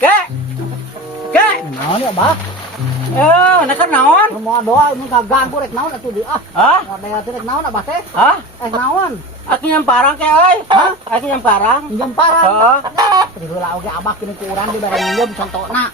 Kek. Kek. Naon ya, Bah? Nak naon? Mau doa mun ganggu rek naon atuh di ah. Hah? Mau daya rek naon Abah teh? Hah? Naon? Aku yang parang kek euy. Hah? Aku yang parang. Pinjam parang. Heeh. Tadi heula oge Abah kini ku urang dibere pinjam contona.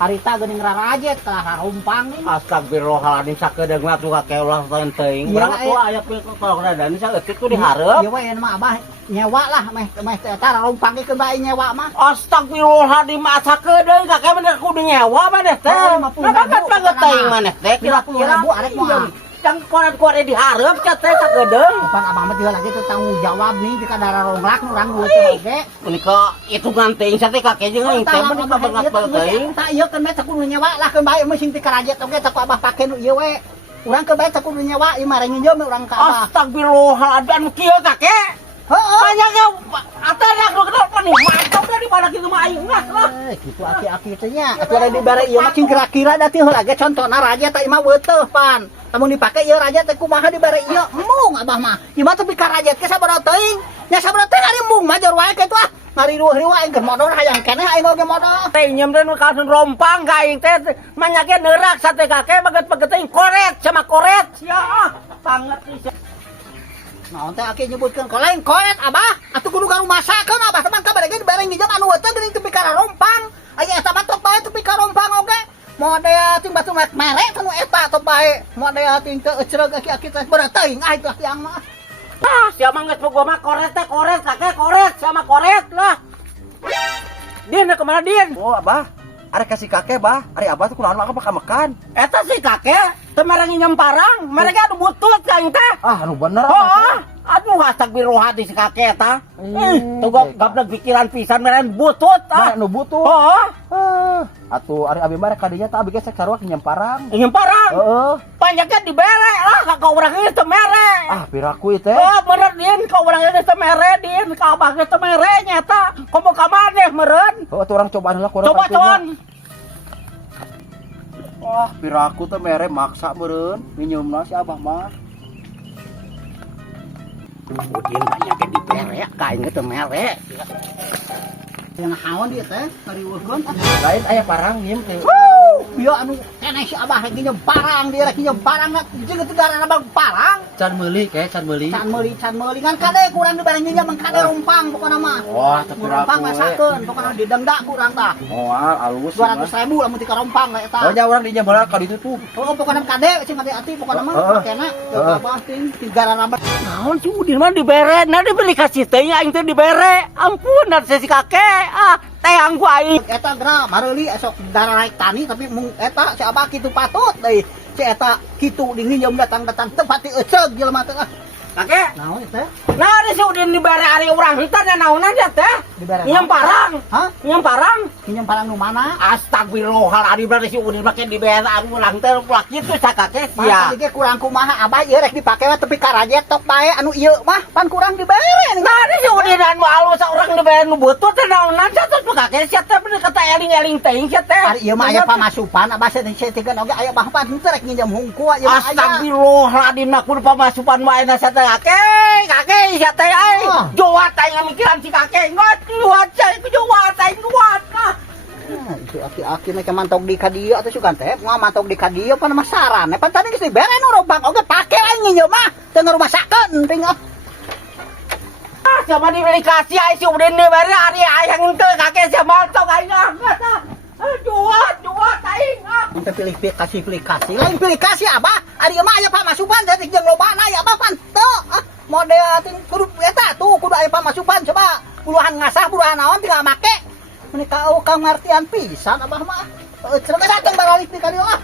Harita geuning rarajet tah rumpang nih. Astagfirullahaladzim sakedeung mah tuh kakek ulah teuing. Iya, Berang tua aya kalau keadaan saeutik tuh dihareup. Ieu we mah Abah nyewa lah meh eta rumpang ke bae nyewa mah. Astagfirullahaladzim asa kedeung kakek bener kudu nyewa maneh teh. Oh, 50.000. Banget banget teuing maneh teh. 50.000 arek moal. Jang koret-koret dihareup ca teh sakedeung. Bukan Abah mah lagi tuh tanggung jawab nih di kadara ronglak urang duit teh oge. Menika itu ganting sa teh kakek jeung aing teh menika banget teuing. Tak ieu kan meh kudu nyewa lah keun bae mesin ti karajet oge tak Abah pake nu ieu we. Urang keun bae kudu nyewa ieu mah nginjem urang ka Abah. Astagfirullahaladzim kieu kakek. Heeh. Banyaknya atanak lu kenapa nih? Mantap dah di mana kitu mah aing mah lah. Gitu aki-aki teh nya. Atuh ada di bare ieu mah cing kira-kira da teh heula ge contona raja teh mah beuteuh pan. Lamun dipake ieu raja teh kumaha di bare ieu? Mung Abah mah. Ieu mah tepi ka raja ke sabaraha teuing? Nya sabaraha teh ari mung mah jor wae kitu ah. Ngari riweuh-riweuh aing keur modal hayang keneh aing oge modal. Teh nyem teh nu kasun rompang ka aing teh manyake neurak sa teh kakek baget-baget teh koret sama koret. Ya banget nih. Naon teh aki nyebutkeun ko lain koret Abah. Atuh kudu ka rumah sakeun Abah teman ka bade ge bareng nginjem anu teh geuning tepi ka rompang. Aya eta mah tok bae tepi ka rompang oge. Moal daya ting batu mere tanu eta tok bae. Moal daya ting teu ecereug aki-aki teh beureuh teuing ah itu aki ang mah. Ah, sia mah geus boga mah koret teh koret kakek koret sama koret lah. Din kemana Din? Oh, Abah. Arek kasih kakek, Bah. Ari Abah tuh kunaon mah makan. Eta si kakek teu mere nginjem parang, mereka anu butut ka aing teh. Ah, anu bener. Oh, aduh astagfirullahaladzim si kakek eta. Tuh gablek pikiran pisan mere butut ah. Anu butuh. Oh, Atuh ari abi mah rek kadinya tah abi gesek sarua nginjem parang. nginjem parang. Heeh. Banyaknya dibere lah ka urang geus teu mere. Ah, piraku ieu teh. Oh, bener Din, ka urang geus teu mere Din, ka abah geus teu mere nyata. Komo ka maneh meureun. Oh, atuh urang cobaan heula kurang. Coba con. Wah, piraku teh mere maksa meureun minjeumna si Abah mah. Udin banyaknya dibere ka aing teu mere. Yang haon dia teh ngariweuhkeun. Lain aya parang ngiem teh. Ieu anu keneh si Abah rek nginjem parang dia rek nginjem parang jeung teu garana bang parang. Can meuli kayak can meuli. Can meuli kan kade kurang di bareng nginjem kade rumpang pokona mah. Wah, teu Rumpang piraku. masakeun pokona didengda kurang tah. Oh, alus. 200.000 lamun ti ka rompang lah eta. Oh, nya urang dinjem heula ka ditu tuh. Oh, pokona kade cing kade ati pokona mah pakena Abah ting ti garana bang. Naon si Udin mah dibere, nah dibeli kasih teh aing teh dibere. Ampun, da si kakek. Ah, teang ku aing. Eta geura mareuli esok darah naik tani tapi mung eta si Abah kitu patut deui. Si eta kitu dinginjem datang-datang teu pati eceug jelema teh. Kakek, Naon teh? nah di si Udin dibere ari urang henteu da naon aja teh. Dibere. Nginjem parang. Hah? Nginjem parang. Nginjem parang nu mana? Astagfirullahaladzim berarti si Udin make dibere urang teh ulah kitu sa kakek Ya. sia. Tadi ge kurang kumaha Abah ieu rek dipake mah tepi ka rajet tok bae anu ieu mah pan kurang dibere nih. Nah di si Udin anu alus urang dibere nu butut teh naon aja tuh kakek sia teh bener kata eling-eling teuing sia teh. Ari ieu mah aya pamasupan Abah setikeun oge aya bahan teu rek nginjem hungku ieu mah aya. Astagfirullahaladzim nak kudu pamasupan wae na sia teh kakek sia teh ai. Oh. Joat aing ngamikiran si kakek ngot joat cai ku joat aing joat lah. Itu aki-aki nek mantok di ka dieu atuh sugan teh moal mantok di ka dieu pan mah saran. Pan tadi geus dibere nu rombak oge pake aing nginjem mah teu ngarumasakeun ting ah. Ah, siapa dibeli kasih ai si Udin dibere ari aya henteu kakek sia mantok aing angkat ah. Joat aing ah. Untuk pilih kasih lain pilih kasih Abah ari mah aya pamasupan teh jeung lobana ya Abah pan teu model ting kudu eta tuh kudu aya pamasupan coba puluhan ngasah puluhan naon tinggal make menika kang ngartian pisan Abah mah cenah datang baralik di ka dieu ah.